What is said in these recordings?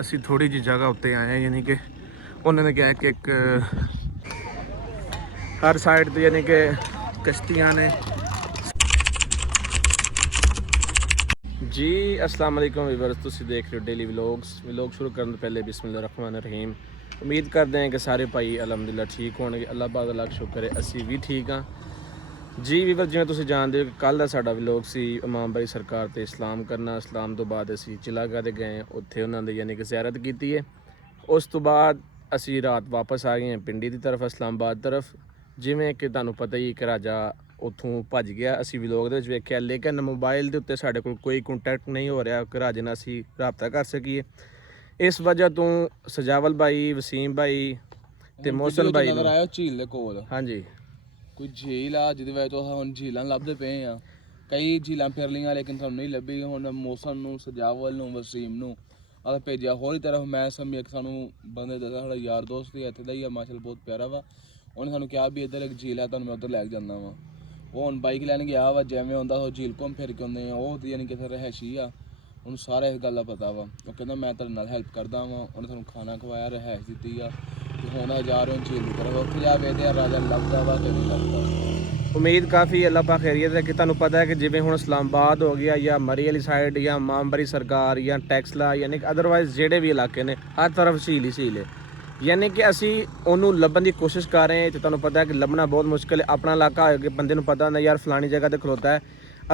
ਅਸੀਂ ਥੋੜੀ ਜਿਹੀ ਜਗ੍ਹਾ ਉੱਤੇ ਆਏ ਹਾਂ, ਯਾਨੀ ਕਿ ਉਹਨਾਂ ਨੇ ਕਿਹਾ ਕਿ ਇੱਕ ਹਰ ਸਾਈਡ ਤੇ ਯਾਨੀ ਕਿ ਕਸ਼ਤੀਆਂ ਨੇ। जी अस्सलाम वालेकुम व्यूअर्स, तुसी देख रहे हो डेली व्लॉग शुरू करने पहले बिस्मिल्लाह रहमान रहीम। उम्मीद करते हैं कि सारे भाई अलहमदुलिल्लाह ठीक होंगे। अल्लाह पाक दा शुक्र है असी भी ठीक हाँ जी। व्यूअर्स जिवें तुसी जानते हो कि कल दा साडा व्लॉग सी इमाम बाई सरकार ते इस्लाम करना। इस्लाम तो बाद असी चिलागा ते गए, उत्थे उन्हां दे यानी कि ज़ियारत कीती है। उस तो बाद असी रात वापस आ गए हैं पिंडी की तरफ, इस्लामाबाद तरफ। जिवें कि तुहानूं पता ही कि राजा ਉੱਥੋਂ ਭੱਜ ਗਿਆ, ਅਸੀਂ ਵਲੋਗ ਦੇ ਵਿੱਚ ਵੇਖਿਆ। ਲੇਕਿਨ ਮੋਬਾਈਲ ਦੇ ਉੱਤੇ ਸਾਡੇ ਕੋਲ ਕੋਈ ਕੰਟੈਕਟ ਨਹੀਂ ਹੋ ਰਿਹਾ ਕਿ ਰਾਜੇ ਨਾਲ ਅਸੀਂ ਰਾਬਤਾ ਕਰ ਸਕੀਏ। ਇਸ ਵਜ੍ਹਾ ਤੋਂ ਸਜਾਵਲ ਭਾਈ, ਵਸੀਮ ਭਾਈ ਤੇ ਮੋਹਸਨ ਭਾਈ ਨੂੰ ਆਇਆ ਝੀਲ ਦੇ ਕੋਲ। ਹਾਂਜੀ, ਕੋਈ ਝੀਲ ਆ ਜਿਹਦੇ ਵਿੱਚ ਤੋਂ ਹੁਣ ਝੀਲਾਂ ਲੱਭਦੇ ਪਏ ਆ। ਕਈ ਝੀਲਾਂ ਫਿਰ ਲਈਆਂ ਲੇਕਿਨ ਸਾਨੂੰ ਨਹੀਂ ਲੱਭੀ। ਹੁਣ ਮੋਹਸਨ ਨੂੰ, ਸਜਾਵਲ ਨੂੰ, ਵਸੀਮ ਨੂੰ ਆਹ ਭੇਜਿਆ। ਹੋਰ ਹੀ ਤਰ੍ਹਾਂ ਮੈਂ ਸਮਝਿਆ ਇੱਕ ਸਾਨੂੰ ਬੰਦੇ ਦਾ ਸਾਡਾ ਯਾਰ ਦੋਸਤ ਹੀ ਇੱਥੇ ਦਾ ਹੀ ਆ, ਮਾਸ਼ਾਅੱਲਾ ਬਹੁਤ ਪਿਆਰਾ ਵਾ। ਉਹਨੇ ਸਾਨੂੰ ਕਿਹਾ ਵੀ ਇੱਧਰ ਇੱਕ ਝੀਲ ਆ, ਤੁਹਾਨੂੰ ਮੈਂ ਉੱਧਰ ਲੈ ਕੇ ਜਾਂਦਾ ਵਾ। ਉਹ ਹੁਣ ਬਾਈਕ ਲੈਣ ਗਿਆ ਵਾ, ਜਿਵੇਂ ਹੁੰਦਾ ਉਹ ਝੀਲ ਘੁੰਮ ਫਿਰ ਕੇ ਆਉਂਦੇ ਆ। ਉਹ ਯਾਨੀ ਕਿ ਰਹਿਸ਼ੀ ਆ, ਉਹਨੂੰ ਸਾਰਾ ਇਸ ਗੱਲ ਦਾ ਪਤਾ ਵਾ। ਉਹ ਕਹਿੰਦਾ ਮੈਂ ਤੁਹਾਡੇ ਨਾਲ ਹੈਲਪ ਕਰਦਾ ਵਾਂ। ਉਹਨੇ ਸਾਨੂੰ ਖਾਣਾ ਖਵਾਇਆ, ਰਹਿਸ਼ ਦਿੱਤੀ ਆ ਤੇ ਹੁਣ ਜਾ ਰਹੇ ਝੀਲ ਦੀ ਤਰਫ। ਉੱਥੇ ਜਾ ਵੇਖਦੇ ਆ ਰਾਜਾ ਲੱਭਦਾ ਵਾ ਕਿ ਨਹੀਂ ਲੱਭਦਾ। ਉਮੀਦ ਕਾਫੀ ਅੱਲਾਹ ਪਾਕ ਖੈਰੀਅਤ ਹੈ। ਕਿ ਤੁਹਾਨੂੰ ਪਤਾ ਹੈ ਕਿ ਜਿਵੇਂ ਹੁਣ ਇਸਲਾਮਾਬਾਦ ਹੋ ਗਿਆ ਜਾਂ ਮਰੀ ਵਾਲੀ ਸਾਈਡ ਜਾਂ ਮਾਮਬਰੀ ਸਰਕਾਰ ਜਾਂ ਟੈਕਸਲਾ, ਯਾਨੀ ਕਿ ਅਦਰਵਾਈਜ਼ ਜਿਹੜੇ ਵੀ ਇਲਾਕੇ ਨੇ ਹਰ ਤਰਫ ਝੀਲ ਹੀ ਝੀਲ ਹੈ। ਯਾਨੀ ਕਿ ਅਸੀਂ ਉਹਨੂੰ ਲੱਭਣ ਦੀ ਕੋਸ਼ਿਸ਼ ਕਰ ਰਹੇ ਹਾਂ ਤੇ ਤੁਹਾਨੂੰ ਪਤਾ ਹੈ ਕਿ ਲੱਭਣਾ ਬਹੁਤ ਮੁਸ਼ਕਿਲ ਹੈ। ਆਪਣਾ ਇਲਾਕਾ ਹੋਏ ਕਿ ਬੰਦੇ ਨੂੰ ਪਤਾ ਹੁੰਦਾ ਯਾਰ ਫਲਾਣੀ ਜਗ੍ਹਾ ਤੇ ਖਲੋਤਾ ਹੈ।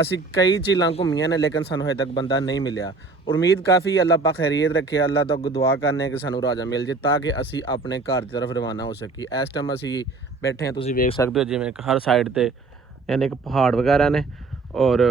ਅਸੀਂ ਕਈ ਝੀਲਾਂ ਘੁੰਮੀਆਂ ਨੇ ਲੇਕਿਨ ਸਾਨੂੰ ਹਜੇ ਤੱਕ ਬੰਦਾ ਨਹੀਂ ਮਿਲਿਆ। ਉਮੀਦ ਕਾਫੀ ਅੱਲਾਹ ਪਾਕ ਖੈਰੀਅਤ ਰੱਖੇ। ਅੱਲਾਹ ਤੋਂ ਦੁਆ ਕਰਨੇ ਹਾਂ ਕਿ ਸਾਨੂੰ ਰਾਜਾ ਮਿਲ ਜੇ ਤਾਂ ਕਿ ਅਸੀਂ ਆਪਣੇ ਘਰ ਦੀ ਤਰਫ ਰਵਾਨਾ ਹੋ ਸਕੀਏ। ਇਸ ਟਾਈਮ ਅਸੀਂ ਬੈਠੇ ਹਾਂ, ਤੁਸੀਂ ਵੇਖ ਸਕਦੇ ਹੋ ਜਿਵੇਂ ਕਿ ਹਰ ਸਾਈਡ ਤੇ ਯਾਨੀ ਕਿ ਪਹਾੜ ਵਗੈਰਾ ਨੇ। ਔਰ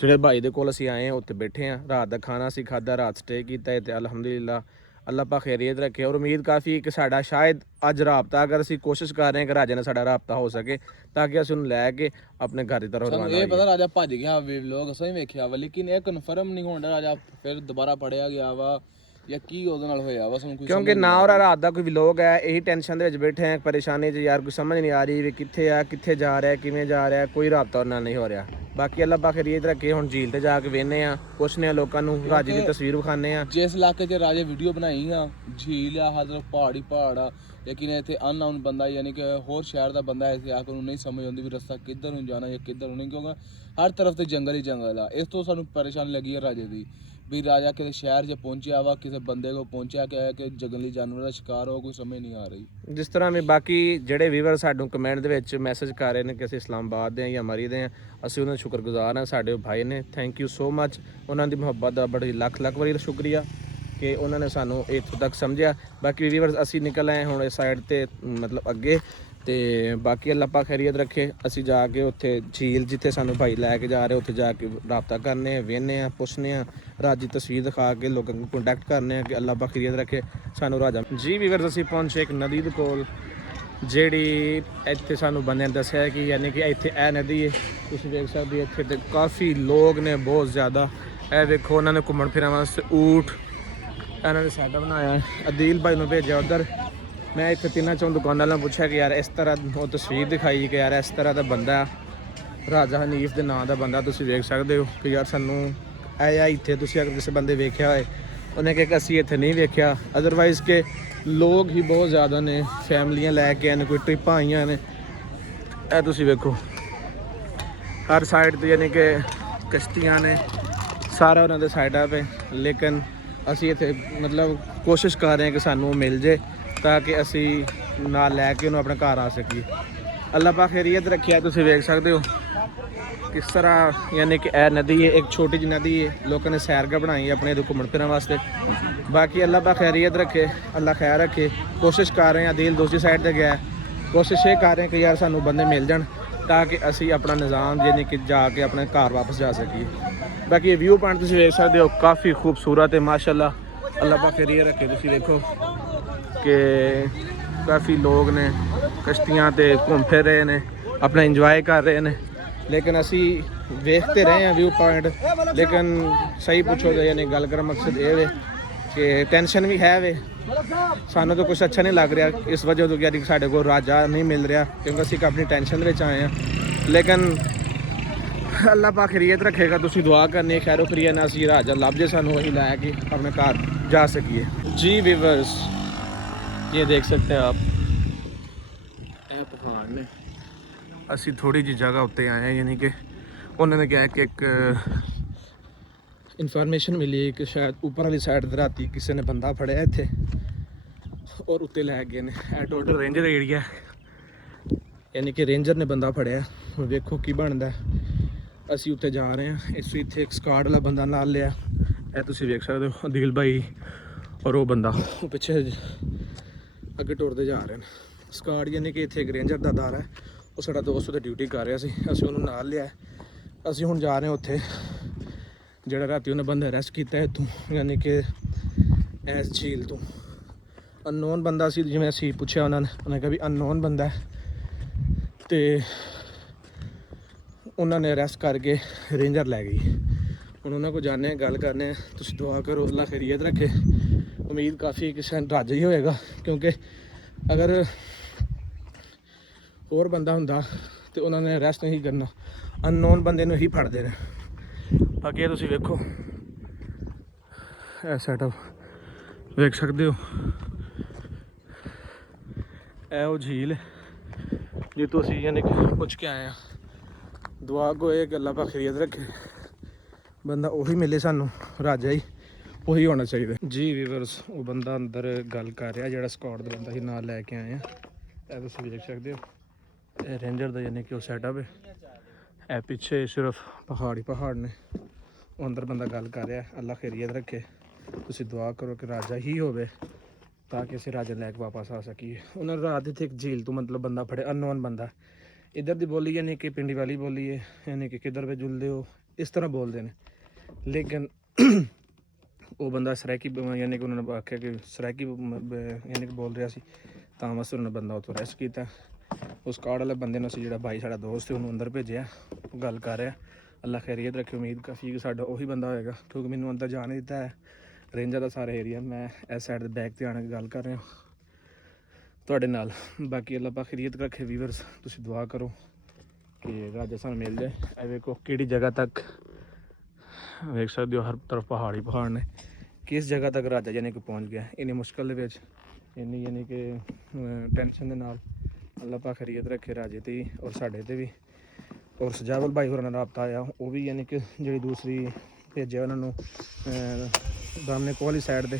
ਜਿਹੜੇ ਭਾਈ ਦੇ ਕੋਲ ਅਸੀਂ ਆਏ ਹਾਂ ਉੱਥੇ ਬੈਠੇ ਹਾਂ। ਰਾਤ ਦਾ ਖਾਣਾ ਅਸੀਂ ਖਾਧਾ, ਰਾਤ ਸਟੇ ਕੀਤਾ ਤੇ ਅਲਹਮਦੁਲਿਲਾ ਅੱਲਾਹ ਪਾਕ ਖੈਰੀਅਤ ਰੱਖੇ। ਔਰ ਉਮੀਦ ਕਾਫੀ ਕਿ ਸਾਡਾ ਸ਼ਾਇਦ ਅੱਜ ਰਾਬਤਾ, ਅਗਰ ਅਸੀਂ ਕੋਸ਼ਿਸ਼ ਕਰ ਰਹੇ ਹਾਂ ਕਿ ਰਾਜੇ ਨਾਲ ਸਾਡਾ ਰਾਬਤਾ ਹੋ ਸਕੇ ਤਾਂ ਕਿ ਅਸੀਂ ਉਹਨੂੰ ਲੈ ਕੇ ਆਪਣੇ ਘਰ ਦੀ ਤਰਫ ਰਵਾਨਾ ਹੋਈਏ। ਇਹ ਪਤਾ ਰਾਜਾ ਭੱਜ ਗਿਆ ਵੇ, ਲੋਕ ਸਹੀ ਵੇਖਿਆ ਵਾ, ਲੇਕਿਨ ਇਹ ਕਨਫਰਮ ਨਹੀਂ ਹੁੰਦਾ ਰਾਜਾ ਫਿਰ ਦੁਬਾਰਾ ਫੜਿਆ ਗਿਆ ਵਾ ਜਾਂ ਕੀ ਉਹਦੇ ਨਾਲ ਹੋਇਆ ਵਾ ਸਾਨੂੰ ਕੋਈ। ਕਿਉਂਕਿ ਨਾ ਉਹ ਰਾਤ ਦਾ ਕੋਈ ਵਲੋਗ ਹੈ, ਇਹੀ ਟੈਨਸ਼ਨ ਦੇ ਵਿੱਚ ਬੈਠੇ ਆ, ਪਰੇਸ਼ਾਨੀ 'ਚ ਯਾਰ ਕੋਈ ਸਮਝ ਨਹੀਂ ਆ ਰਹੀ ਵੀ ਕਿੱਥੇ ਆ, ਕਿੱਥੇ ਜਾ ਰਿਹਾ, ਕਿਵੇਂ ਜਾ ਰਿਹਾ, ਕੋਈ ਰਾਬਤਾ ਉਹਨਾਂ ਨਾਲ ਨਹੀਂ ਹੋ ਰਿਹਾ। ਬਾਕੀ ਅੱਲਾਹ ਪਾਕ ਖੈਰੀਅਤ ਰੱਖੇ। ਹੁਣ ਝੀਲ ਤੇ ਜਾ ਕੇ ਵੇਖਦੇ ਆ, ਪੁੱਛਨੇ ਆ ਲੋਕਾਂ ਨੂੰ, ਰਾਜੇ ਦੀ ਤਸਵੀਰ ਵਿਖਾਉਂਦੇ ਆ। ਜਿਸ ਇਲਾਕੇ 'ਚ ਰਾਜੇ ਵੀਡੀਓ ਬਣਾਈ ਆ ਝੀਲ ਆ, ਹਰ ਤਰਫ ਪਹਾੜ ਹੀ ਪਹਾੜ ਆ, ਲੇਕਿਨ ਇੱਥੇ ਅਨਨਾਊਨ ਬੰਦਾ ਯਾਨੀ ਕਿ ਹੋਰ ਸ਼ਹਿਰ ਦਾ ਬੰਦਾ ਇੱਥੇ ਆ ਕੇ ਉਹਨੂੰ ਨਹੀਂ ਸਮਝ ਆਉਂਦੀ ਵੀ ਰਸਤਾ ਕਿੱਧਰ ਨੂੰ ਜਾਣਾ ਜਾਂ ਕਿੱਧਰ ਨੂੰ ਨਹੀਂ, ਕਿਉਂਕਿ ਹਰ ਤਰਫ ਤੇ ਜੰਗਲ ਹੀ ਜੰਗਲ ਆ। ਇਸ ਤੋਂ ਸਾਨੂੰ ਪਰੇਸ਼ਾਨੀ ਲੱਗੀ ਹੈ ਰਾਜੇ ਦੀ ਵੀ ਰਾਜਾ ਕਿਸੇ ਸ਼ਹਿਰ 'ਚ ਪਹੁੰਚਿਆ ਵਾ, ਕਿਸੇ ਬੰਦੇ ਕੋਲ ਪਹੁੰਚਿਆ ਕਿ ਜੰਗਲੀ ਜਾਨਵਰ ਦਾ ਸ਼ਿਕਾਰ ਹੋ, ਕੋਈ ਸਮਝ ਨਹੀਂ ਆ ਰਹੀ। ਜਿਸ ਤਰ੍ਹਾਂ ਵੀ ਬਾਕੀ ਜਿਹੜੇ ਵੀਵਰ ਸਾਨੂੰ ਕਮੈਂਟ ਦੇ ਵਿੱਚ ਮੈਸੇਜ ਕਰ ਰਹੇ ਨੇ ਕਿ ਅਸੀਂ ਇਸਲਾਮਾਬਾਦ ਦੇ ਹਾਂ ਜਾਂ ਮਰੀ ਦੇ ਹਾਂ, ਅਸੀਂ ਉਹਨਾਂ ਦਾ ਸ਼ੁਕਰਗੁਜ਼ਾਰ ਹਾਂ। ਸਾਡੇ ਭਾਈ ਨੇ, ਥੈਂਕ ਯੂ ਸੋ ਮੱਚ। ਉਹਨਾਂ ਦੀ ਮੁਹੱਬਤ ਦਾ ਬੜੀ ਲੱਖ ਲੱਖ ਵਾਰੀ ਸ਼ੁਕਰੀਆ ਕਿ ਉਹਨਾਂ ਨੇ ਸਾਨੂੰ ਇੱਥੋਂ ਤੱਕ ਸਮਝਿਆ। ਬਾਕੀ ਵੀਵਰਸ ਅਸੀਂ ਨਿਕਲ ਆਏ ਹੁਣ ਇਸ ਸਾਈਡ ਤੇ ਮਤਲਬ ਅੱਗੇ, ਤੇ ਬਾਕੀ ਅੱਲਾਹ ਪਾਕ ਖੈਰੀਅਤ ਰੱਖੇ। ਅਸੀਂ ਜਾ ਕੇ ਉੱਥੇ ਝੀਲ ਜਿੱਥੇ ਸਾਨੂੰ ਭਾਈ ਲੈ ਕੇ ਜਾ ਰਹੇ ਉੱਥੇ ਜਾ ਕੇ ਰਾਬਤਾ ਕਰਨੇ, ਵੇਖਦੇ ਹਾਂ, ਪੁੱਛਨੇ ਹਾਂ, ਰਾਜੀ ਤਸਵੀਰ ਦਿਖਾ ਕੇ ਲੋਕਾਂ ਨੂੰ ਕੰਟੈਕਟ ਕਰਨੇ ਆ ਕਿ ਅੱਲਾਹ ਪਾਕ ਖੈਰੀਅਤ ਰੱਖੇ ਸਾਨੂੰ ਰਾਜਾ ਜੀ। ਵੀਵਰਸ ਅਸੀਂ ਪਹੁੰਚੇ ਇੱਕ ਨਦੀ ਦੇ ਕੋਲ, ਜਿਹੜੀ ਇੱਥੇ ਸਾਨੂੰ ਬੰਦਿਆਂ ਨੇ ਦੱਸਿਆ ਕਿ ਯਾਨੀ ਕਿ ਇੱਥੇ ਇਹ ਨਦੀ ਹੈ। ਤੁਸੀਂ ਵੇਖ ਸਕਦੇ ਹੋ ਇੱਥੇ ਤੇ ਕਾਫੀ ਲੋਕ ਨੇ, ਬਹੁਤ ਜ਼ਿਆਦਾ। ਇਹ ਵੇਖੋ ਉਹਨਾਂ ਨੇ ਘੁੰਮਣ ਫਿਰਨ ਵਾਸਤੇ ਊਠ ਇਹਨਾਂ ਨੇ ਸਾਡਾ ਬਣਾਇਆ। ਅਦੀਲ ਭਾਈ ਨੂੰ ਭੇਜਿਆ ਉੱਧਰ। ਮੈਂ ਇੱਥੇ ਤਿੰਨਾਂ ਚੋਂ ਦੁਕਾਨਾਂ ਨਾਲ ਪੁੱਛਿਆ ਕਿ ਯਾਰ ਇਸ ਤਰ੍ਹਾਂ ਉਹ ਤਸਵੀਰ ਦਿਖਾਈ ਕਿ ਯਾਰ ਇਸ ਤਰ੍ਹਾਂ ਦਾ ਬੰਦਾ ਰਾਜਾ ਹਨੀਫ ਦੇ ਨਾਂ ਦਾ ਬੰਦਾ, ਤੁਸੀਂ ਵੇਖ ਸਕਦੇ ਹੋ ਕਿ ਯਾਰ ਸਾਨੂੰ ਇਹ ਆ ਇੱਥੇ। ਤੁਸੀਂ ਅਗਰ ਕਿਸੇ ਬੰਦੇ ਵੇਖਿਆ ਹੋਏ, ਉਹਨੇ ਕਿਹਾ ਕਿ ਅਸੀਂ ਇੱਥੇ ਨਹੀਂ ਵੇਖਿਆ। ਅਦਰਵਾਈਜ਼ ਕਿ ਲੋਕ ਹੀ ਬਹੁਤ ਜ਼ਿਆਦਾ ਨੇ, ਫੈਮਲੀਆਂ ਲੈ ਕੇ ਆਏ ਨੇ, ਕੋਈ ਟ੍ਰਿਪਾਂ ਆਈਆਂ ਨੇ। ਇਹ ਤੁਸੀਂ ਵੇਖੋ ਹਰ ਸਾਈਡ 'ਤੇ ਯਾਨੀ ਕਿ ਕਸ਼ਤੀਆਂ ਨੇ, ਸਾਰਾ ਉਹਨਾਂ ਦੇ ਸਾਈਡਾਂ 'ਤੇ। ਲੇਕਿਨ ਅਸੀਂ ਇੱਥੇ ਮਤਲਬ ਕੋਸ਼ਿਸ਼ ਕਰ ਰਹੇ ਹਾਂ ਕਿ ਸਾਨੂੰ ਮਿਲ ਜੇ ਤਾਂ ਕਿ ਅਸੀਂ ਨਾਲ ਲੈ ਕੇ ਉਹਨੂੰ ਆਪਣੇ ਘਰ ਆ ਸਕੀਏ। ਅੱਲਾਹ ਪਾਕ ਖੈਰੀਅਤ ਰੱਖਿਆ। ਤੁਸੀਂ ਵੇਖ ਸਕਦੇ ਹੋ ਕਿਸ ਤਰ੍ਹਾਂ ਯਾਨੀ ਕਿ ਇਹ ਨਦੀ ਹੈ, ਇੱਕ ਛੋਟੀ ਜਿਹੀ ਨਦੀ ਹੈ, ਲੋਕਾਂ ਨੇ ਸੈਰਗਾਹ ਬਣਾਈ ਆਪਣੇ ਇਹਦੇ ਘੁੰਮਣ ਫਿਰਨ ਵਾਸਤੇ। ਬਾਕੀ ਅੱਲਾਹ ਪਾਕ ਖੈਰੀਅਤ ਰੱਖੇ, ਅੱਲਾਹ ਖੈਰ ਰੱਖੇ। ਕੋਸ਼ਿਸ਼ ਕਰ ਰਹੇ ਹਾਂ, ਦਿਲ ਦੂਸਰੀ ਸਾਈਡ ਤੇ ਗਿਆ, ਕੋਸ਼ਿਸ਼ ਇਹ ਕਰ ਰਹੇ ਕਿ ਯਾਰ ਸਾਨੂੰ ਬੰਦੇ ਮਿਲ ਜਾਣ ਤਾਂ ਕਿ ਅਸੀਂ ਆਪਣਾ ਨਿਜ਼ਾਮ ਯਾਨੀ ਕਿ ਜਾ ਕੇ ਆਪਣੇ ਘਰ ਵਾਪਸ ਜਾ ਸਕੀਏ। ਬਾਕੀ ਇਹ ਵਿਊ ਪੁਆਇੰਟ ਤੁਸੀਂ ਵੇਖ ਸਕਦੇ ਹੋ, ਕਾਫੀ ਖੂਬਸੂਰਤ ਹੈ ਮਾਸ਼ਾਅੱਲਾ। ਅੱਲਾਹ ਪਾਕ ਖੈਰੀਅਤ ਰੱਖੇ। ਤੁਸੀਂ ਵੇਖੋ ਕਿ ਕਾਫੀ ਲੋਕ ਨੇ ਕਸ਼ਤੀਆਂ ਤੇ ਘੁੰਮ ਫਿਰ ਰਹੇ ਨੇ, ਆਪਣਾ ਇੰਜੋਏ ਕਰ ਰਹੇ ਨੇ। ਲੇਕਿਨ ਅਸੀਂ ਵੇਖते रहे हैं व्यू पॉइंट, लेकिन सही पूछो तो यानी गल कर मकसद ये वे कि टेंशन भी है वे सानू तो कुछ अच्छा नहीं लग रहा इस वजह तो यानी साढ़े को राजा नहीं मिल रहा क्योंकि असीं अपनी टेंशन में आए हैं। लेकिन ਅੱਲਾ ਪਾਕ ਖੈਰੀਅਤ ਰੱਖੇਗਾ। ਤੁਸੀਂ ਦੁਆ ਕਰਨੀ ਹੈ ਖੈਰੋ ਖਰੀਆ ਨਾਲ ਅਸੀਂ ਰਾਜਾ ਲੱਭ ਜੇ ਸਾਨੂੰ वही ਲੈ ਕੇ ਆਪਣੇ ਘਰ ਜਾ ਸਕੀਏ। जी व्यूअर्स ये देख सकते हैं आप ਇਹ ਪਹਾੜ ਨੇ। ਅਸੀਂ ਥੋੜੀ ਜਿਹੀ ਜਗ੍ਹਾ ਉੱਤੇ ਆਏ ਹਾਂ, ਯਾਨੀ ਕਿ ਉਹਨਾਂ ਨੇ ਕਿਹਾ ਕਿ ਇੱਕ ਇਨਫੋਰਮੇਸ਼ਨ ਮਿਲੀ ਕਿ ਸ਼ਾਇਦ ਉੱਪਰ ਵਾਲੀ ਸਾਈਡ ਤੇ ਰਾਤੀ ਕਿਸੇ ਨੇ ਬੰਦਾ ਫੜਿਆ ਇੱਥੇ ਔਰ ਉੱਤੇ ਲੈ ਗਏ ਨੇ। ਇਹ ਟੋਟਲ ਰੇਂਜਰ ਏਰੀਆ, ਯਾਨੀ ਕਿ ਰੇਂਜਰ ਨੇ ਬੰਦਾ ਫੜਿਆ। ਹੁਣ ਵੇਖੋ ਕੀ ਬਣਦਾ। ਅਸੀਂ ਉੱਤੇ ਜਾ ਰਹੇ ਹਾਂ। ਇਸ ਇੱਥੇ ਇੱਕ ਸਕਾਡ ਵਾਲਾ ਬੰਦਾ ਨਾਲ ਲਿਆ। ਇਹ ਤੁਸੀਂ ਵੇਖ ਸਕਦੇ ਹੋ ਅਦੀਲ ਭਾਈ ਔਰ ਉਹ ਬੰਦਾ ਉਹ ਪਿੱਛੇ ਅੱਗੇ ਟੁਰਦੇ ਜਾ ਰਹੇ ਨੇ। ਸਕਾਡ ਯਾਨੀ ਕਿ ਇੱਥੇ ਇੱਕ ਰੇਂਜਰ ਦਾ ਦਾਰਾ ਹੈ, ਉਹ ਸਾਡਾ ਦੋਸਤ ਉੱਤੇ ਡਿਊਟੀ ਕਰ ਰਿਹਾ ਸੀ। ਅਸੀਂ ਉਹਨੂੰ ਨਾਲ ਲਿਆ। ਅਸੀਂ ਹੁਣ ਜਾ ਰਹੇ ਹਾਂ ਉੱਥੇ ਜਿਹੜਾ ਰਾਤੀ ਉਹਨੇ ਬੰਦਾ ਅਰੈਸਟ ਕੀਤਾ ਇੱਥੋਂ, ਯਾਨੀ ਕਿ ਇਸ ਝੀਲ ਤੋਂ। ਅਨਨੋਨ ਬੰਦਾ ਸੀ, ਜਿਵੇਂ ਅਸੀਂ ਪੁੱਛਿਆ ਉਹਨੇ ਕਿਹਾ ਵੀ ਅਨਨੋਨ ਬੰਦਾ ਹੈ। ਅਤੇ ਉਹਨਾਂ ਨੇ ਅਰੈਸਟ ਕਰਕੇ ਰੇਂਜਰ ਲੈ ਗਈ। ਹੁਣ ਉਹਨਾਂ ਕੋਲ ਜਾਂਦੇ ਹਾਂ, ਗੱਲ ਕਰਨੇ ਹਾਂ। ਤੁਸੀਂ ਦੁਆ ਕਰੋ ਅੱਲਾ ਖੈਰੀਅਤ ਰੱਖੇ। ਉਮੀਦ ਕਾਫੀ ਕਿਸੇ ਰਾਜਾ ਹੀ ਹੋਏਗਾ, ਕਿਉਂਕਿ ਅਗਰ ਹੋਰ ਬੰਦਾ ਹੁੰਦਾ ਤੇ ਉਹਨਾਂ ਨੇ ਅਰੈਸਟ ਨਹੀਂ ਕਰਨਾ, ਅਨਨੋਨ ਬੰਦੇ ਨੂੰ ਹੀ ਫੜਦੇ ਨੇ। ਬਾਕੀ ਤੁਸੀਂ ਵੇਖੋ ਇਹ ਸੈਟਅਪ ਵੇਖ ਸਕਦੇ ਹੋ। ਇਹ ਉਹ ਝੀਲ ਜਿੱਥੋਂ ਅਸੀਂ ਯਾਨੀ ਕਿ ਪੁੱਛ ਕੇ ਆਏ ਹਾਂ। ਦੁਆ ਕੋ ਇਹ ਗੱਲਾਂ ਪਾ ਖੈਰੀਅਤ ਰੱਖੇ, ਬੰਦਾ ਉਹੀ ਮਿਲੇ ਸਾਨੂੰ, ਰਾਜਾ ਹੀ ਉਹੀ ਹੋਣਾ ਚਾਹੀਦਾ। ਜੀ ਵੀਵਰਸ, ਉਹ ਬੰਦਾ ਅੰਦਰ ਗੱਲ ਕਰ ਰਿਹਾ ਜਿਹੜਾ ਸਕਾਟ ਦਾ ਬੰਦਾ ਸੀ ਨਾਲ ਲੈ ਕੇ ਆਏ ਆ। ਇਹ ਤੁਸੀਂ ਵੇਖ ਸਕਦੇ ਹੋ ਇਹ ਰੇਂਜਰ ਦਾ ਯਾਨੀ ਕਿ ਉਹ ਸੈਟਅਪ ਹੈ। ਇਹ ਪਿੱਛੇ ਸਿਰਫ ਪਹਾੜ ਹੀ ਪਹਾੜ ਨੇ। ਉਹ ਅੰਦਰ ਬੰਦਾ ਗੱਲ ਕਰ ਰਿਹਾ। ਅੱਲਾ ਖੈਰੀਅਤ ਰੱਖੇ। ਤੁਸੀਂ ਦੁਆ ਕਰੋ ਕਿ ਰਾਜਾ ਹੀ ਹੋਵੇ ਤਾਂ ਕਿ ਅਸੀਂ ਰਾਜਾ ਲੈ ਕੇ ਵਾਪਸ ਆ ਸਕੀਏ। ਉਹਨਾਂ ਰਾਤ ਇੱਥੇ ਇੱਕ ਝੀਲ ਤੋਂ ਮਤਲਬ ਬੰਦਾ ਫੜੇ, ਅਨਨੋਨ ਬੰਦਾ। ਇੱਧਰ ਦੀ ਬੋਲੀ ਯਾਨੀ ਕਿ ਪਿੰਡੀ ਵਾਲੀ ਬੋਲੀ ਹੈ, ਯਾਨੀ ਕਿ ਕਿੱਧਰ ਵੇ ਜੁਲਦੇ ਹੋ ਇਸ ਤਰ੍ਹਾਂ ਬੋਲਦੇ ਨੇ। ਲੇਕਿਨ ਉਹ ਬੰਦਾ ਸਰਾਇਕੀ ਯਾਨੀ ਕਿ ਉਹਨਾਂ ਨੇ ਆਖਿਆ ਕਿ ਸਰਾਇਕੀ ਯਾਨੀ ਕਿ ਬੋਲ ਰਿਹਾ ਸੀ, ਤਾਂ ਬਸ ਉਹਨਾਂ ਨੇ ਬੰਦਾ ਉੱਥੋਂ ਅਰੈਸਟ ਕੀਤਾ। ਉਸ ਕਾਰਡ ਵਾਲੇ ਬੰਦੇ ਨੂੰ ਅਸੀਂ ਜਿਹੜਾ ਭਾਈ ਸਾਡਾ ਦੋਸਤ ਸੀ ਉਹਨੂੰ ਅੰਦਰ ਭੇਜਿਆ। ਉਹ ਗੱਲ ਕਰ ਰਿਹਾ। ਅੱਲਾ ਖੈਰੀਅਤ ਰੱਖੇ। ਉਮੀਦ ਕਾਫੀ ਕਿ ਸਾਡਾ ਉਹੀ ਬੰਦਾ ਹੋਏਗਾ, ਕਿਉਂਕਿ ਮੈਨੂੰ ਅੰਦਰ ਜਾਣ ਨਹੀਂ ਦਿੱਤਾ ਹੈ ਰੇਂਜਰ ਦਾ ਸਾਰਾ ਏਰੀਆ। ਮੈਂ ਇਸ ਸਾਈਡ ਦੇ ਬੈਕ 'ਤੇ ਆਣ ਕੇ ਗੱਲ ਕਰ ਰਿਹਾ ਤੁਹਾਡੇ ਨਾਲ। ਬਾਕੀ ਅੱਲਾ ਪਾਕ ਖੈਰੀਅਤ ਰੱਖੇ। ਵੀਵਰਸ ਤੁਸੀਂ ਦੁਆ ਕਰੋ ਕਿ ਰਾਜਾ ਸਾਨੂੰ ਮਿਲ ਜਾਏ। ਇਹ ਵੇਖੋ ਕਿਹੜੀ ਜਗ੍ਹਾ ਤੱਕ ਵੇਖ ਸਕਦੇ ਹੋ, ਹਰ ਤਰਫ ਪਹਾੜ ਹੀ ਪਹਾੜ ਨੇ। ਕਿਸ ਜਗ੍ਹਾ ਤੱਕ ਰਾਜਾ ਯਾਨੀ ਕਿ ਪਹੁੰਚ ਗਿਆ ਇੰਨੀ ਮੁਸ਼ਕਿਲ ਦੇ ਵਿੱਚ, ਇੰਨੀ ਯਾਨੀ ਕਿ ਟੈਨਸ਼ਨ ਦੇ ਨਾਲ। ਅੱਲਾ ਪਾਕ ਖੈਰੀਅਤ ਰੱਖੇ ਰਾਜੇ 'ਤੇ ਵੀ ਔਰ ਸਾਡੇ 'ਤੇ ਵੀ। ਔਰ ਸਜਾਵਲ ਭਾਈ ਹੋਰਾਂ ਨਾਲ ਰਾਬਤਾ ਆਇਆ, ਉਹ ਵੀ ਯਾਨੀ ਕਿ ਜਿਹੜੀ ਦੂਸਰੀ ਭੇਜਿਆ ਉਹਨਾਂ ਨੂੰ ਦਾਮਨੇ ਕੋਹਲੀ ਸਾਈਡ ਦੇ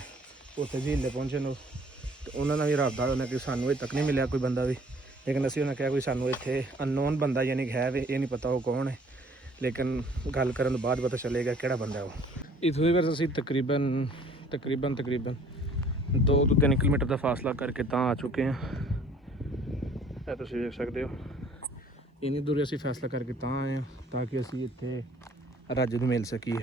ਉੱਥੇ ਝੀਲ 'ਤੇ ਪਹੁੰਚੇ ਨੂੰ, ਅਤੇ ਉਹਨਾਂ ਨਾਲ ਵੀ ਰਾਬਤਾ ਉਹਨਾਂ ਕਿ ਸਾਨੂੰ ਅਜੇ ਤੱਕ ਨਹੀਂ ਮਿਲਿਆ ਕੋਈ ਬੰਦਾ ਵੀ। ਲੇਕਿਨ ਅਸੀਂ ਉਹਨਾਂ ਕਿਹਾ ਕੋਈ ਸਾਨੂੰ ਇੱਥੇ ਅਨਨੋਨ ਬੰਦਾ ਯਾਨੀ ਕਿ ਹੈ ਵੀ, ਇਹ ਨਹੀਂ ਪਤਾ ਉਹ ਕੌਣ ਹੈ। ਲੇਕਿਨ ਗੱਲ ਕਰਨ ਤੋਂ ਬਾਅਦ ਪਤਾ ਚੱਲੇਗਾ ਕਿਹੜਾ ਬੰਦਾ ਉਹ। ਇੱਥੋਂ ਦੀ ਅਸੀਂ ਤਕਰੀਬਨ 2 ਤੋਂ 3 ਕਿਲੋਮੀਟਰ ਦਾ ਫਾਸਲਾ ਕਰਕੇ ਤਾਂ ਆ ਚੁੱਕੇ ਹਾਂ। ਇਹ ਤੁਸੀਂ ਵੇਖ ਸਕਦੇ ਹੋ ਇੰਨੀ ਦੂਰ ਅਸੀਂ ਫੈਸਲਾ ਕਰਕੇ ਤਾਂ ਆਏ ਹਾਂ ਤਾਂ ਕਿ ਅਸੀਂ ਇੱਥੇ ਰਾਜੇ ਨੂੰ ਮਿਲ ਸਕੀਏ।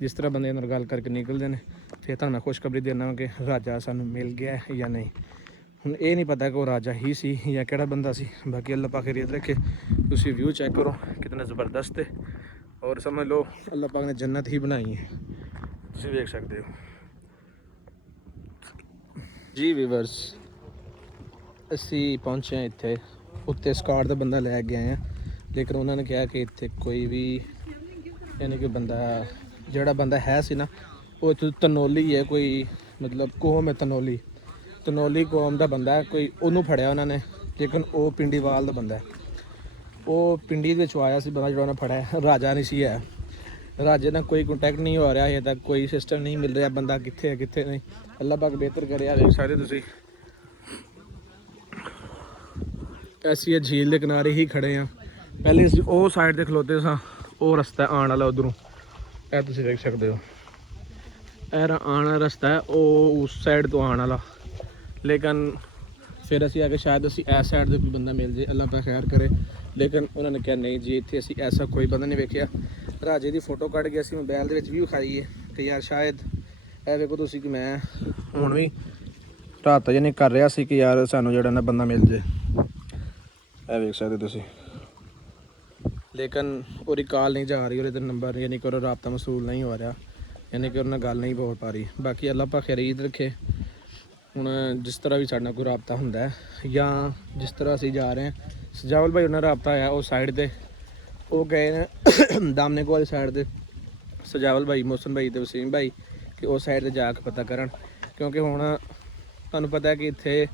ਜਿਸ ਤਰ੍ਹਾਂ ਬੰਦੇ ਨਾਲ ਗੱਲ ਕਰਕੇ ਨਿਕਲਦੇ ਨੇ, ਫਿਰ ਤੁਹਾਨੂੰ ਮੈਂ ਖੁਸ਼ਖਬਰੀ ਦੇਣਾ ਕਿ ਰਾਜਾ ਸਾਨੂੰ ਮਿਲ ਗਿਆ ਜਾਂ ਨਹੀਂ। ਹੁਣ ਇਹ ਨਹੀਂ ਪਤਾ ਕਿ ਉਹ ਰਾਜਾ ਹੀ ਸੀ ਜਾਂ ਕਿਹੜਾ ਬੰਦਾ ਸੀ। ਬਾਕੀ ਅੱਲਾ ਪਾਕ ਖੈਰੀਅਤ ਰੱਖੇ। ਤੁਸੀਂ ਵਿਊ ਚੈੱਕ ਕਰੋ ਕਿਤਨਾ ਜ਼ਬਰਦਸਤ ਹੈ, ਔਰ ਸਮਝ ਲਓ ਅੱਲਾ ਪਾਕ ਨੇ ਜੰਨਤ ਹੀ ਬਣਾਈ ਹੈ। ਤੁਸੀਂ ਵੇਖ ਸਕਦੇ ਹੋ। ਜੀ ਵੀਵਰਸ, ਅਸੀਂ ਪਹੁੰਚੇ ਹਾਂ ਇੱਥੇ। ਉੱਤੇ ਸਕਾਟ ਦਾ ਬੰਦਾ ਲੈ ਕੇ ਆਏ ਹਾਂ, ਲੇਕਿਨ ਉਹਨਾਂ ਨੇ ਕਿਹਾ ਕਿ ਇੱਥੇ ਕੋਈ ਵੀ ਯਾਨੀ ਕਿ ਬੰਦਾ ਜਿਹੜਾ ਬੰਦਾ ਹੈ ਸੀ ਨਾ, ਉਹ ਇੱਥੇ ਤਨੋਲੀ ਹੈ, ਕੋਈ ਮਤਲਬ ਕੌਮ ਹੈ ਤਨੋਲੀ ਕੌਮ ਦਾ ਬੰਦਾ ਹੈ ਕੋਈ। ਉਹਨੂੰ ਫੜਿਆ ਉਹਨਾਂ ਨੇ, ਲੇਕਿਨ ਉਹ ਪਿੰਡੀਵਾਲ ਦਾ ਬੰਦਾ ਹੈ। ਉਹ ਪਿੰਡੀ ਦੇ ਵਿੱਚੋਂ ਆਇਆ ਸੀ ਬੰਦਾ ਜਿਹੜਾ ਉਹਨੇ ਫੜਿਆ। ਰਾਜਾ ਨਹੀਂ ਸੀ ਹੈ। ਰਾਜੇ ਨਾਲ ਕੋਈ ਕੰਟੈਕਟ ਨਹੀਂ ਹੋ ਰਿਹਾ ਹਜੇ ਤੱਕ, ਕੋਈ ਸਿਸਟਮ ਨਹੀਂ ਮਿਲ ਰਿਹਾ ਬੰਦਾ ਕਿੱਥੇ ਹੈ ਕਿੱਥੇ ਨਹੀਂ। ਅੱਲਾ ਪਾਕ ਬਿਹਤਰ ਕਰਿਆ। ਵੇਖ ਸਕਦੇ ਤੁਸੀਂ ਅਸੀਂ ਇਹ ਝੀਲ ਦੇ ਕਿਨਾਰੇ ਹੀ ਖੜੇ ਹਾਂ। ਪਹਿਲੇ ਅਸੀਂ ਉਹ ਸਾਈਡ 'ਤੇ ਖਲੋਤੇ ਸਾਂ, ਉਹ ਰਸਤਾ ਆਉਣ ਵਾਲਾ ਉੱਧਰੋਂ। ਇਹ ਤੁਸੀਂ ਵੇਖ ਸਕਦੇ ਹੋ ਇਹ ਆਉਣ ਵਾਲਾ ਰਸਤਾ ਹੈ, ਉਹ ਉਸ ਸਾਈਡ ਤੋਂ ਆਉਣ ਵਾਲਾ। ਲੇਕਿਨ ਫਿਰ ਅਸੀਂ ਆ ਕੇ ਸ਼ਾਇਦ ਅਸੀਂ ਇਸ ਸਾਈਡ 'ਤੇ ਕੋਈ ਬੰਦਾ ਮਿਲ ਜੇ, ਅੱਲਾ ਪਾਕ ਖੈਰ ਕਰੇ। ਲੇਕਿਨ ਉਹਨਾਂ ਨੇ ਕਿਹਾ ਨਹੀਂ ਜੀ, ਇੱਥੇ ਅਸੀਂ ਐਸਾ ਕੋਈ ਬੰਦਾ ਨਹੀਂ ਵੇਖਿਆ। ਰਾਜੇ ਦੀ ਫੋਟੋ ਕੱਢ ਕੇ ਅਸੀਂ ਮੋਬਾਈਲ ਦੇ ਵਿੱਚ ਵੀ ਵਿਖਾਈ ਹੈ ਕਿ ਯਾਰ ਸ਼ਾਇਦ ਇਹ ਵੇਖੋ ਤੁਸੀਂ ਕਿ ਮੈਂ ਹੁਣ ਵੀ ਰਾਤ ਜਿਹਨੇ ਕਰ ਰਿਹਾ ਸੀ ਕਿ ਯਾਰ ਸਾਨੂੰ ਜਿਹੜਾ ਨਾ ਬੰਦਾ ਮਿਲ ਜੇ। ਇਹ ਵੇਖ ਸਕਦੇ ਤੁਸੀਂ। ਲੇਕਿਨ ਉਹਦੀ ਕਾਲ ਨਹੀਂ ਜਾ ਰਹੀ, ਉਹਦੇ 'ਤੇ ਨੰਬਰ ਯਾਨੀ ਕਿ ਉਹਦਾ ਰਾਬਤਾ ਮਸੂਲ ਨਹੀਂ ਹੋ ਰਿਹਾ, ਯਾਨੀ ਕਿ ਉਹਦੇ ਨਾਲ ਗੱਲ ਨਹੀਂ ਹੋ ਪਾ ਰਹੀ। ਬਾਕੀ ਅੱਲਾ ਪਾਕ ਖੈਰੀਅਤ ਰੱਖੇ। ਹੁਣ ਜਿਸ ਤਰ੍ਹਾਂ ਵੀ ਸਾਡੇ ਨਾਲ ਕੋਈ ਰਾਬਤਾ ਹੁੰਦਾ ਹੈ ਜਾਂ ਜਿਸ ਤਰ੍ਹਾਂ ਅਸੀਂ ਜਾ ਰਹੇ ਹਾਂ, ਸਜਾਵਲ ਭਾਈ ਉਹਨਾਂ ਰਾਬਤਾ ਆਇਆ ਉਹ ਸਾਈਡ 'ਤੇ ਉਹ ਗਏ ਨੇ ਦਾਮਨੇ ਕੋਲ ਸਾਈਡ ਤੇ ਸਜਾਵਲ ਭਾਈ, ਮੋਹਸਨ ਭਾਈ ਤੇ ਵਸੀਮ ਭਾਈ, ਕਿ ਉਸ ਸਾਈਡ ਤੇ ਜਾ ਕੇ ਪਤਾ ਕਰਨ, ਕਿਉਂਕਿ ਹੁਣ ਤੁਹਾਨੂੰ ਪਤਾ ਹੈ ਕਿ ਇੱਥੇ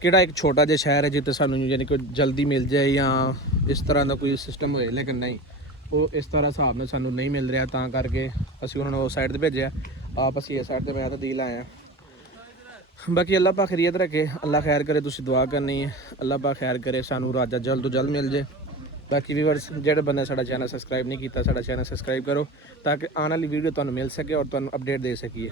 ਕਿਹੜਾ ਇੱਕ ਛੋਟਾ ਜਿਹਾ ਸ਼ਹਿਰ ਹੈ ਜਿੱਥੇ ਸਾਨੂੰ ਯਾਨੀ ਕਿ ਜਲਦੀ ਮਿਲ ਜਾਏ ਜਾਂ ਇਸ ਤਰ੍ਹਾਂ ਦਾ ਕੋਈ ਸਿਸਟਮ ਹੋਏ, ਲੇਕਿਨ ਨਹੀਂ, ਉਹ ਇਸ ਤਰ੍ਹਾਂ ਹਿਸਾਬ ਨਾਲ ਸਾਨੂੰ ਨਹੀਂ ਮਿਲ ਰਿਹਾ, ਤਾਂ ਕਰਕੇ ਅਸੀਂ ਉਹਨਾਂ ਨੂੰ ਉਸ ਸਾਈਡ ਤੇ ਭੇਜਿਆ। ਆਪ ਅਸੀਂ ਇਸ ਸਾਈਡ ਤੇ ਮੈਂ ਤਾਂ ਦੀਲ ਆਇਆ। ਬਾਕੀ ਅੱਲਾਹ ਪਾਕ ਖੈਰੀਅਤ ਰੱਖੇ, ਅੱਲਾਹ ਖੈਰ ਕਰੇ, ਤੁਸੀਂ ਦੁਆ ਕਰਨੀ ਹੈ, ਅੱਲਾਹ ਪਾਕ ਖੈਰ ਕਰੇ, ਸਾਨੂੰ ਰਾਜਾ ਜਲਦ ਤੋਂ ਜਲਦ ਮਿਲ ਜੇ। ਬਾਕੀ ਵੀਵਰਸ ਜਿਹੜੇ ਬੰਦੇ ਸਾਡਾ ਚੈਨਲ ਸਬਸਕ੍ਰਾਈਬ ਨਹੀਂ ਕੀਤਾ, ਸਾਡਾ ਚੈਨਲ ਸਬਸਕ੍ਰਾਈਬ ਕਰੋ ਤਾਂ ਕਿ ਆਉਣ ਵਾਲੀ ਵੀਡੀਓ ਤੁਹਾਨੂੰ ਮਿਲ ਸਕੇ ਔਰ ਤੁਹਾਨੂੰ ਅਪਡੇਟ ਦੇ ਸਕੀਏ।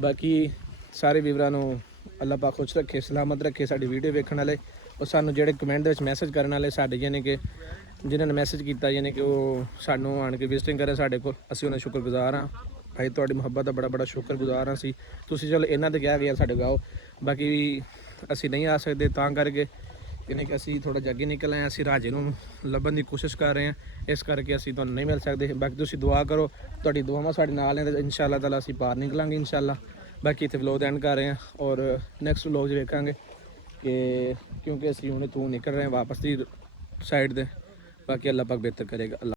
ਬਾਕੀ ਸਾਰੇ ਵੀਵਰਾਂ ਨੂੰ ਅੱਲਾਹ ਪਾਕ ਖੁਸ਼ ਰੱਖੇ, ਸਲਾਮਤ ਰੱਖੇ, ਸਾਡੀ ਵੀਡੀਓ ਵੇਖਣ ਵਾਲੇ ਔਰ ਸਾਨੂੰ ਜਿਹੜੇ ਕਮੈਂਟ ਦੇ ਵਿੱਚ ਮੈਸੇਜ ਕਰਨ ਵਾਲੇ ਸਾਡੇ, ਯਾਨੀ ਕਿ ਜਿਨ੍ਹਾਂ ਨੇ ਮੈਸੇਜ ਕੀਤਾ, ਯਾਨੀ ਕਿ ਉਹ ਸਾਨੂੰ ਆਣ ਕੇ ਵਿਜ਼ਿਟਿੰਗ ਕਰੇ ਸਾਡੇ ਕੋਲ, ਅਸੀਂ ਉਹਨਾਂ ਸ਼ੁਕਰਗੁਜ਼ਾਰ ਹਾਂ ਭਾਈ, ਤੁਹਾਡੀ ਮੁਹੱਬਤ ਦਾ ਬੜਾ ਸ਼ੁਕਰਗੁਜ਼ਾਰ ਹਾਂ ਅਸੀਂ। ਤੁਸੀਂ ਚਲੋ ਇਹਨਾਂ ਤੇ ਕਿਹਾ ਗਿਆ ਸਾਡੇ ਕੋਲ ਆਓ, ਬਾਕੀ ਅਸੀਂ ਨਹੀਂ ਆ ਸਕਦੇ, ਤਾਂ ਕਰਕੇ ਯਾਨੀ ਕਿ ਅਸੀਂ ਥੋੜ੍ਹਾ ਜਿਹਾ ਅੱਗੇ ਨਿਕਲ ਆਏ, ਅਸੀਂ ਰਾਜੇ ਨੂੰ ਲੱਭਣ ਦੀ ਕੋਸ਼ਿਸ਼ ਕਰ ਰਹੇ ਹਾਂ, ਇਸ ਕਰਕੇ ਅਸੀਂ ਤੁਹਾਨੂੰ ਨਹੀਂ ਮਿਲ ਸਕਦੇ। ਬਾਕੀ ਤੁਸੀਂ ਦੁਆ ਕਰੋ, ਤੁਹਾਡੀ ਦੁਆਵਾਂ ਸਾਡੇ ਨਾਲ ਨੇ, ਤੇ ਇਨਸ਼ਾਅੱਲਾ ਤਾਲਾ ਅਸੀਂ ਪਾਰ ਨਿਕਲਾਂਗੇ ਇਨਸ਼ਾਅੱਲਾ। ਬਾਕੀ ਇੱਥੇ ਵਲੋਗ ਐਂਡ ਕਰ ਰਹੇ ਹਾਂ ਔਰ ਨੈਕਸਟ ਵਲੋਗ 'ਚ ਵੇਖਾਂਗੇ ਕਿ ਕਿਉਂਕਿ ਅਸੀਂ ਹੁਣ ਇੱਥੋਂ ਨਿਕਲ ਰਹੇ ਹਾਂ ਵਾਪਸ ਦੀ ਸਾਈਡ 'ਤੇ। ਬਾਕੀ ਅੱਲਾਹ ਪਾਕ ਬਿਹਤਰ ਕਰੇਗਾ। ਅੱਲਾਹ